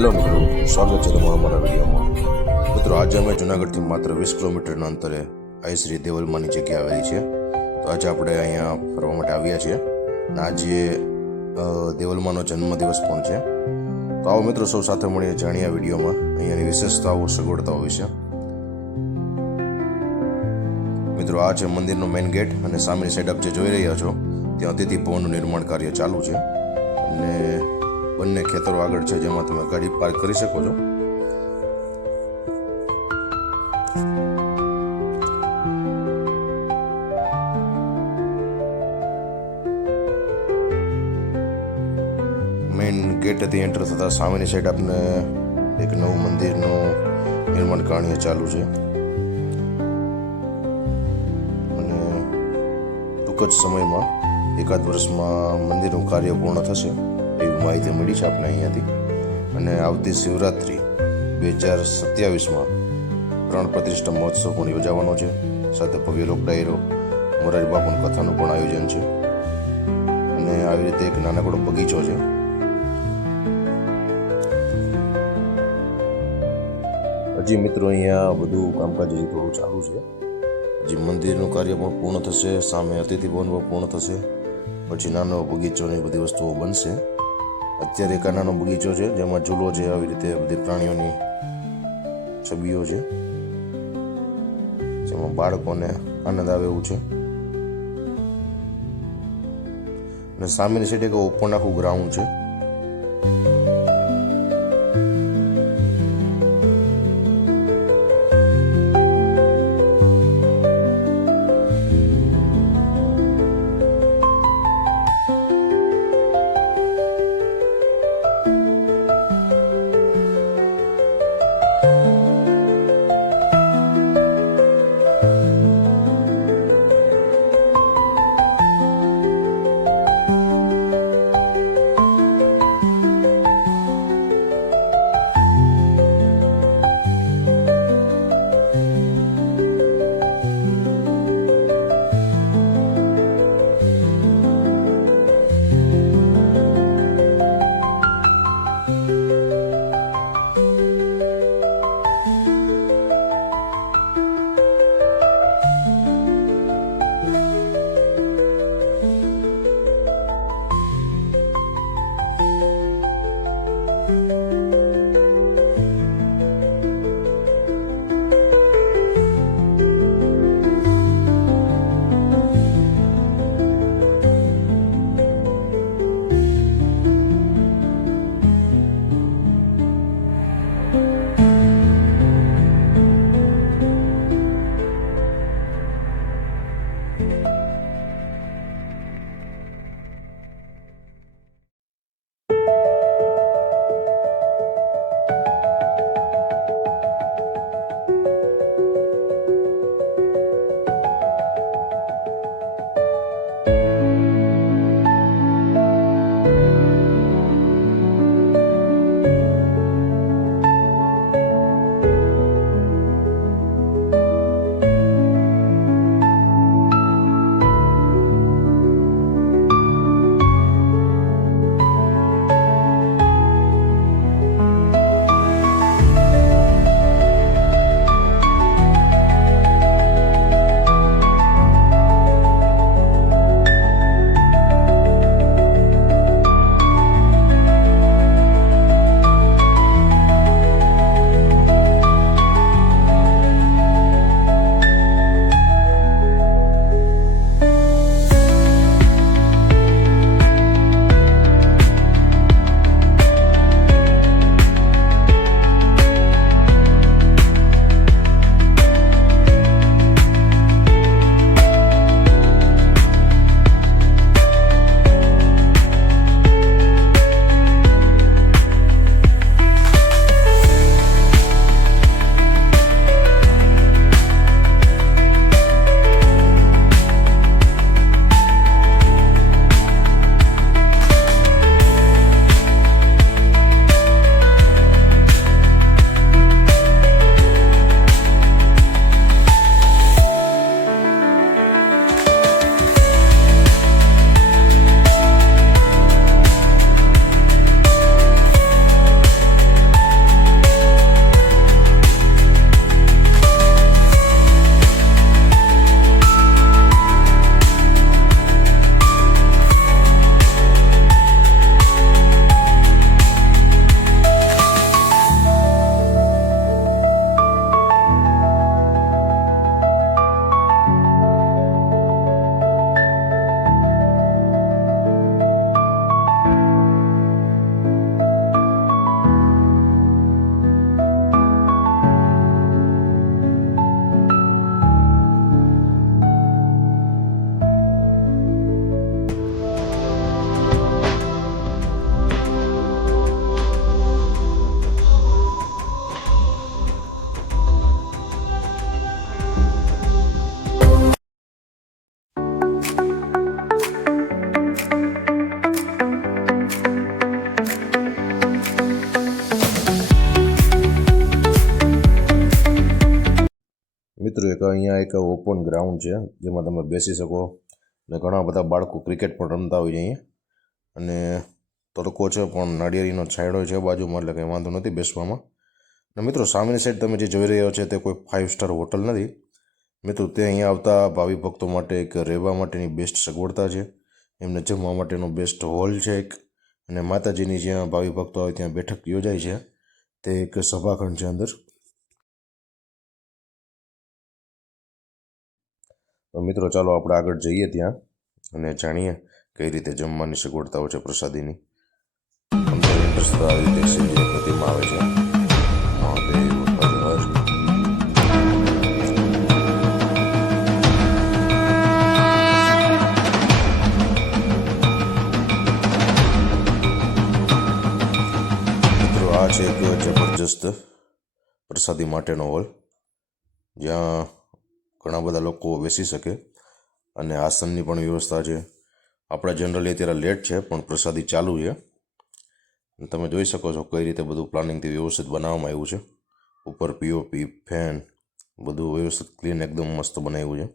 Hello મિત્રો, સ્વાગત છે તમારું અમારા વિડીયોમાં. મિત્રો, આજે અમે જુનાગઢથી માત્ર 20 કિલોમીટરના અંતરે આઈશ્રી દેવલમાની જગ્યા આવેલી છે. તો આજે આપણે અહીંયા ફરવા માટે આવ્યા છીએ. આજે દેવલમાનો જન્મદિવસ પણ છે. તો આવો મિત્રો, સૌ સાથે મળીને જાણીએ આ વિડીયોમાં અહીંયાની વિશેષતાઓ, સગવડતાઓ વિશે. મિત્રો, આ છે મંદિરનો મેઇન ગેટ અને સામેની સાઈડ આપ જે જોઈ રહ્યા છો ત્યાં અતિથિ ભવનનું નિર્માણ કાર્ય ચાલુ છે અને બંને ખેતરો આગળ છે જેમાં તમે ગાડી પાર્ક કરી શકો છો. મેઇન ગેટથી એન્ટર થતા સામેની સાઈડ આપને એક નવું મંદિરનું નિર્માણ કાર્ય ચાલુ છે અને ટૂંક જ સમયમાં એકાદ વર્ષમાં મંદિરનું કાર્ય પૂર્ણ થશે એવી માહિતી મળી છે આપણે અહીંયાથી. અને આવતી શિવરાત્રિ 2027માં પ્રાણ પ્રતિષ્ઠા મહોત્સવ પણ યોજાવાનો છે. સાથે ભવ્ય લોક ડાયરો, મોરારી બાપુની કથાનું પણ આયોજન છે અને આવી રીતે એક નાનકડો બગીચો છે. હજી મિત્રો અહીંયા બધું કામકાજ હજી થોડું ચાલુ છે. હજી મંદિરનું કાર્ય પણ પૂર્ણ થશે, સામે અતિથિ ભવન પણ પૂર્ણ થશે, પછી નાનો બગીચો ને બધી વસ્તુઓ બનશે. અત્યારે એક નાનો બગીચો છે જેમાં ઝૂલો છે, આવી રીતે બધી પ્રાણીઓની છબીઓ છે જેમાં બાળકોને આનંદ આવે એવું છે. અને સામેની સાઈડ એક ઓપન આખું ગ્રાઉન્ડ છે. કે અહીંયા એક ઓપન ગ્રાઉન્ડ છે જેમાં તમે બેસી શકો અને ઘણા બધા બાળકો ક્રિકેટ પણ રમતા હોય છે અહીંયા. અને તડકો છે પણ નાળિયેરીનો છાંયડો છે બાજુમાં, એટલે કંઈ વાંધો નથી બેસવામાં. અને મિત્રો સામેની સાઈડ તમે જે જોઈ રહ્યા છો તે કોઈ 5 સ્ટાર હોટલ નથી મિત્રો. તે અહીંયા આવતા ભાવિ ભક્તો માટે એક રહેવા માટેની બેસ્ટ સગવડતા છે, એમને જમવા માટેનો બેસ્ટ હોલ છે એક, અને માતાજીની જ્યાં ભાવિ ભક્તો આવે ત્યાં બેઠક યોજાય છે તે એક સભાખંડ છે અંદર. તો મિત્રો ચાલો આપણે આગળ જઈએ ત્યાં અને જાણીએ કઈ રીતે જમવાની સગવડતાઓ છે પ્રસાદીની. અંદર એન્ટ્રન્સ તો આવી રીતે શિવજીની પ્રતિમા આવે છે. મહાદેવ હર હર. મિત્રો આ છે એક જબરજસ્ત પ્રસાદી માટેનો હોલ, જ્યાં ઘણા બધા લોકો બેસી શકે અને આસનની પણ વ્યવસ્થા છે. આપણે જનરલી અત્યારે લેટ છે પણ પ્રસાદી ચાલુ છે. તમે જોઈ શકો છો કઈ રીતે બધું પ્લાનિંગથી વ્યવસ્થિત બનાવવામાં આવ્યું છે. ઉપર પીઓપી, ફેન, બધું વ્યવસ્થિત ક્લીન એકદમ મસ્ત બનાવ્યું છે.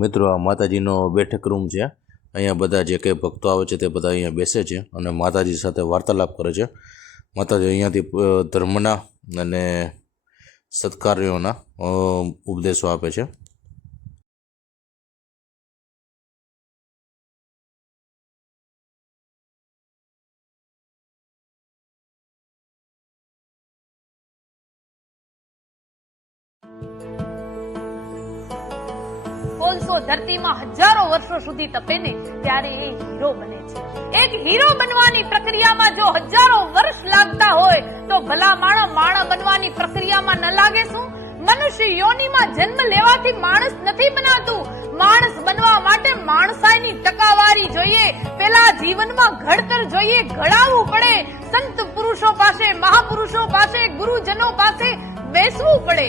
મિત્રો આ માતાજીનો બેઠક રૂમ છે. અહીંયા બધા જે કંઈ ભક્તો આવે છે તે બધા અહીંયા બેસે છે અને માતાજી સાથે વાર્તાલાપ કરે છે. માતાજી અહીંયાથી ધર્મના અને સત્કાર્યોના ઉપદેશો આપે છે. કોલસો ધરતીમાં હજારો વર્ષો સુધી તપે ને ત્યારે એ હીરો બને છે. એક હીરો બનવાની પ્રક્રિયામાં જો હજારો વર્ષ લાગતા હોય તો ભલા માણસ બનવાની પ્રક્રિયામાં ન લાગે શું? મનુષ્ય યોનિમાં જન્મ લેવાથી માણસ નથી બનાતું. માણસ બનવા માટે માણસાઈની ટકાવારી જોઈએ. પેલા જીવનમાં ઘડતર જોઈએ, ઘડાવવું પડે. સંત પુરુષો પાસે, મહાપુરુષો પાસે, ગુરુજનો પાસે બેસવું પડે.